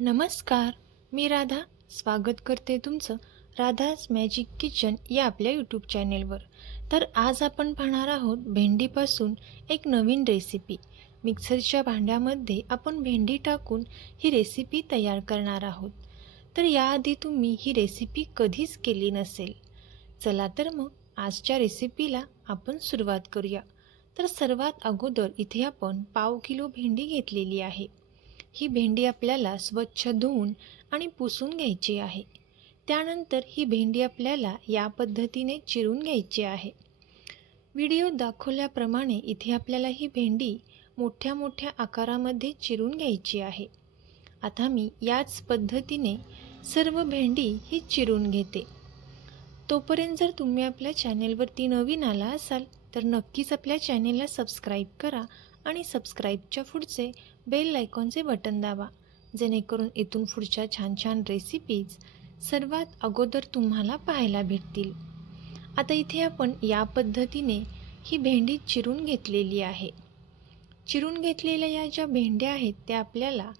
नमस्कार मी राधा. स्वागत करते तुमचं राधाज मॅजिक किचन या आपल्या यूट्यूब चॅनेलवर तर आज आपण पाहणार आहोत भेंडीपासून एक नवीन रेसिपी मिक्सरच्या भांड्यामध्ये आपण भेंडी टाकून ही रेसिपी तयार करणार आहोत. तर याआधी तुम्ही ही रेसिपी कधीच केली नसेल. चला तर मग आजच्या रेसिपीला आपण सुरुवात करूया. तर सर्वात अगोदर इथे आपण पाव किलो भेंडी घेतलेली आहे. ही भेंडी आपल्याला स्वच्छ धुवून आणि पुसून घ्यायची आहे. त्यानंतर ही भेंडी आपल्याला या पद्धतीने चिरून घ्यायची आहे. व्हिडिओ दाखवल्याप्रमाणे इथे आपल्याला ही भेंडी मोठ्या मोठ्या आकारामध्ये चिरून घ्यायची आहे. आता मी याच पद्धतीने सर्व भेंडी ही चिरून घेते. तोपर्यंत जर तुम्ही आपल्या चॅनेलवरती नवीन आला असाल तर नक्कीच आपल्या चॅनेलला सबस्क्राईब करा आणि सबस्क्राईबच्या पुढचे बेल आयकॉनचे बटन दाबा. जेणेकरून इथून पुढच्या छान छान रेसिपीज सर्वात अगोदर तुम्हाला पाहायला भेटतील. आता इथे आपण या पद्धतीने ही भेंडी चिरून घेतलेली आहे. चिरून घेतलेल्या या ज्या भेंड्या आहेत त्या आपल्याला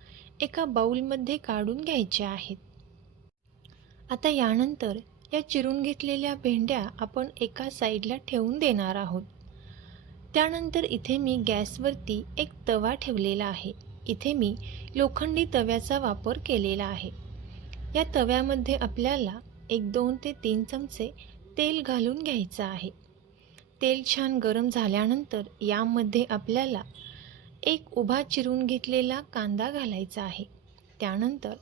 एका बाऊलमध्ये काढून घ्यायच्या आहेत. आता यानंतर या चिरून घेतलेल्या भेंड्या आपण एका साईडला ठेवून देणार आहोत. त्यानंतर इथे मी गॅसवरती एक तवा ठेवलेला आहे. इथे मी लोखंडी तव्याचा वापर केलेला आहे. या तव्यामध्ये आपल्याला एक दोन ते तीन चमचे तेल घालून घ्यायचं आहे. तेल छान गरम झाल्यानंतर यामध्ये आपल्याला एक उभा चिरून घेतलेला कांदा घालायचा आहे. त्यानंतर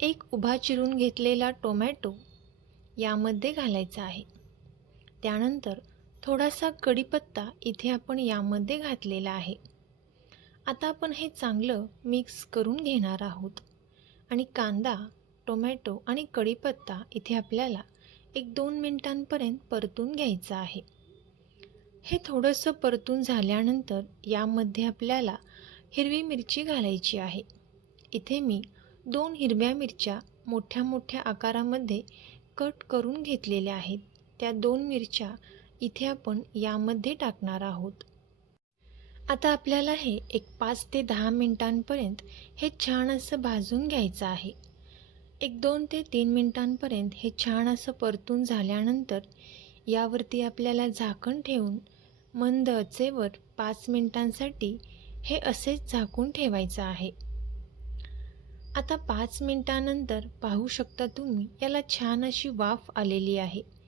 एक उभा चिरून घेतलेला टोमॅटो यामध्ये घालायचा आहे. त्यानंतर थोडासा कढीपत्ता इथे आपण यामध्ये घातलेला आहे. आता आपण हे चांगलं मिक्स करून घेणार आहोत. आणि कांदा टोमॅटो आणि कढीपत्ता इथे आपल्याला एक दोन मिनटांपर्यंत परतून घ्यायचं आहे. हे थोडंसं परतून झाल्यानंतर यामध्ये आपल्याला हिरवी मिरची घालायची आहे. इथे मी दोन हिरव्या मिरच्या मोठ्या मोठ्या आकारामध्ये कट करून घेतलेल्या आहेत. त्या दोन मिरच्या इथे आपण यामध्ये टाकणार आहोत. आता आपल्याला हे एक पाच ते दहा मिनटांपर्यंत हे छान असं भाजून घ्यायचं आहे. एक दोन ते तीन मिनटांपर्यंत हे छान असं परतून झाल्यानंतर यावरती आपल्याला झाकण ठेवून मंद अचेवर पाच मिनटांसाठी हे असेच झाकून ठेवायचं आहे. आता पाच मिनटानंतर पाहू शकता तुम्ही याला छान अशी वाफ आलेली आहे.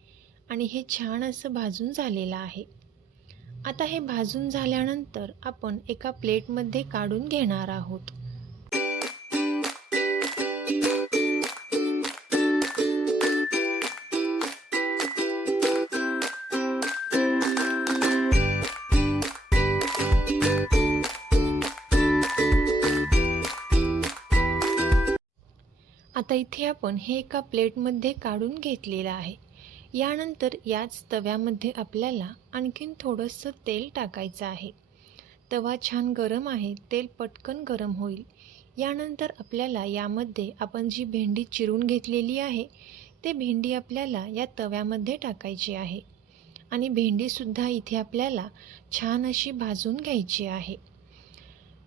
आणि हे छान असं भाजून झालेलं आहे. आता हे भाजून झाल्यानंतर आपण एका प्लेटमध्ये काढून घेणार आहोत. आता इथे आपण हे एका प्लेटमध्ये काढून घेतलेलं आहे. यानंतर याच तव्यामध्ये आपल्याला आणखीन थोडंसं तेल टाकायचं आहे. तवा छान गरम आहे तेल पटकन गरम होईल. यानंतर आपल्याला यामध्ये आपण जी भेंडी चिरून घेतलेली आहे ते भेंडी आपल्याला या तव्यामध्ये टाकायची आहे. आणि भेंडीसुद्धा इथे आपल्याला छान अशी भाजून घ्यायची आहे.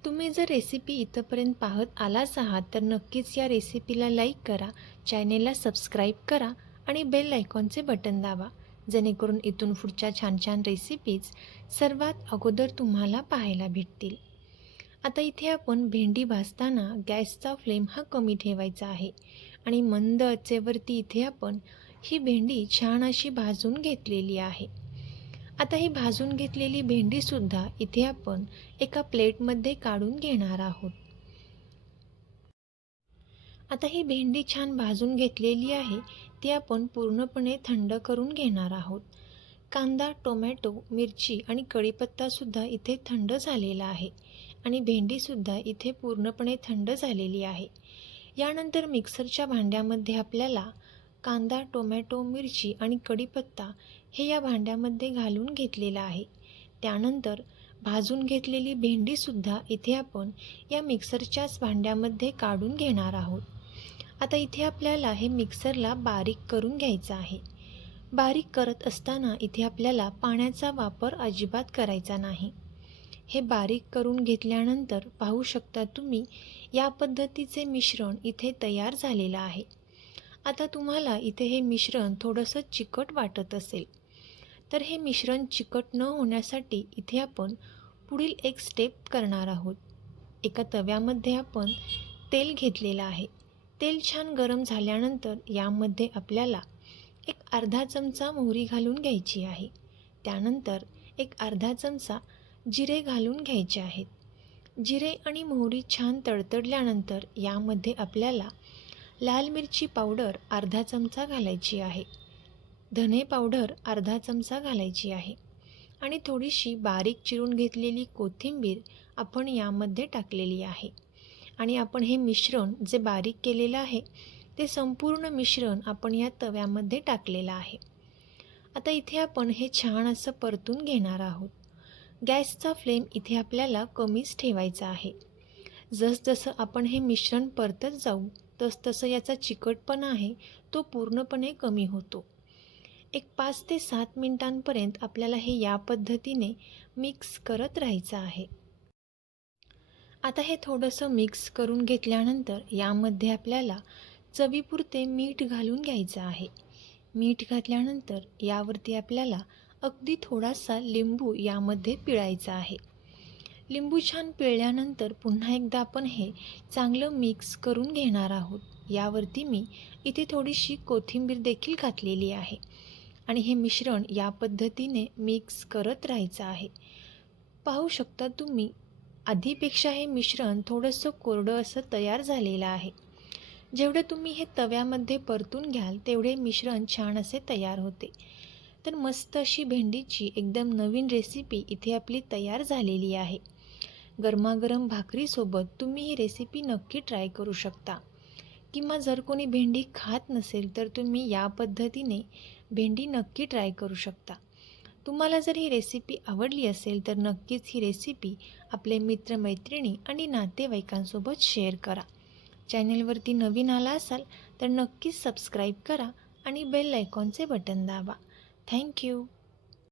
तुम्ही जर रेसिपी इथंपर्यंत पाहत आलाच आहात तर नक्कीच या रेसिपीला लाईक करा चॅनेलला सबस्क्राईब करा आणि बेल आयकॉनचे बटन दाबा. जेणेकरून इथून पुढच्या छान छान रेसिपीज सर्वात अगोदर तुम्हाला पाहायला भेटतील. आता इथे आपण भेंडी भाजताना गॅसचा फ्लेम हा कमी ठेवायचा आहे. आणि मंद आचेवरती इथे आपण ही भेंडी छान अशी भाजून घेतलेली आहे. आता ही भाजून घेतलेली भेंडीसुद्धा इथे आपण एका प्लेटमध्ये काढून घेणार आहोत. आता ही भेंडी छान भाजून घेतलेली आहे. ती आपण पूर्णपणे थंड करून घेणार आहोत. कांदा टोमॅटो मिरची आणि कढीपत्तासुद्धा इथे थंड झालेला आहे आणि भेंडीसुद्धा इथे पूर्णपणे थंड झालेली आहे. यानंतर मिक्सरच्या भांड्यामध्ये आपल्याला कांदा टोमॅटो मिरची आणि कढीपत्ता हे या भांड्यामध्ये घालून घेतलेलं आहे. त्यानंतर भाजून घेतलेली भेंडीसुद्धा इथे आपण या मिक्सरच्याच भांड्यामध्ये काढून घेणार आहोत. आता इथे आपल्याला हे मिक्सरला बारीक करून घ्यायचं आहे. बारीक करत असताना इथे आपल्याला पाण्याचा वापर अजिबात करायचा नाही. हे बारीक करून घेतल्यानंतर पाहू शकता तुम्ही या पद्धतीचे मिश्रण इथे तयार झालेलं आहे. आता तुम्हाला इथे हे मिश्रण थोडंसं चिकट वाटत असेल. तर हे मिश्रण चिकट न होण्यासाठी इथे आपण पुढील एक स्टेप करणार आहोत. एका तव्यामध्ये आपण तेल घेतलेलं आहे. तेल छान गरम झाल्यानंतर यामध्ये आपल्याला एक अर्धा चमचा मोहरी घालून घ्यायची आहे. त्यानंतर एक अर्धा चमचा जिरे घालून घ्यायचे आहेत. जिरे आणि मोहरी छान तडतडल्यानंतर यामध्ये आपल्याला लाल मिरची पावडर अर्धा चमचा घालायची आहे. धने पावडर अर्धा चमचा घालायची आहे. आणि थोडीशी बारीक चिरून घेतलेली कोथिंबीर आपण यामध्ये टाकलेली आहे. आणि आपण हे मिश्रण जे बारीक केलेलं आहे ते संपूर्ण मिश्रण आपण या तव्यामध्ये टाकलेलं आहे. आता इथे आपण हे छान असं परतून घेणार आहोत. गॅसचा फ्लेम इथे आपल्याला कमीच ठेवायचा आहे. जसजसं आपण हे मिश्रण परतत जाऊ तसतसं याचा चिकटपणा आहे तो पूर्णपणे कमी होतो. एक पाच ते सात मिनिटांपर्यंत आपल्याला हे या पद्धतीने मिक्स करत राहायचं आहे. आता हे थोडंसं मिक्स करून घेतल्यानंतर यामध्ये आपल्याला चवीपुरते मीठ घालून घ्यायचं आहे. मीठ घातल्यानंतर यावरती आपल्याला अगदी थोडासा लिंबू यामध्ये पिळायचा आहे. लिंबू छान पिळल्यानंतर पुन्हा एकदा आपण हे चांगलं मिक्स करून घेणार आहोत. यावरती मी इथे थोडीशी कोथिंबीर देखील घातलेली आहे. आणि हे मिश्रण या पद्धतीने मिक्स करत राहायचं आहे. पाहू शकता तुम्ही आधीपेक्षा हे मिश्रण थोडंसं कोरडं असं तयार झालेलं आहे. जेवढं तुम्ही हे तव्यामध्ये परतून घ्याल तेवढे मिश्रण छान असे तयार होते. तर मस्त अशी भेंडीची एकदम नवीन रेसिपी इथे आपली तयार झालेली आहे. गरमागरम भाकरीसोबत तुम्ही ही रेसिपी नक्की ट्राय करू शकता. किंवा जर कोणी भेंडी खात नसेल तर तुम्ही या पद्धतीने भेंडी नक्की ट्राय करू शकता. तुम्हाला जर ही रेसिपी आवडली असेल तर नक्कीच ही रेसिपी आपले मित्रमैत्रिणी आणि नातेवाईकांसोबत शेअर करा. चॅनेलवरती नवीन आला असाल तर नक्कीच सबस्क्राईब करा आणि बेल आयकॉनचे बटन दाबा. Thank you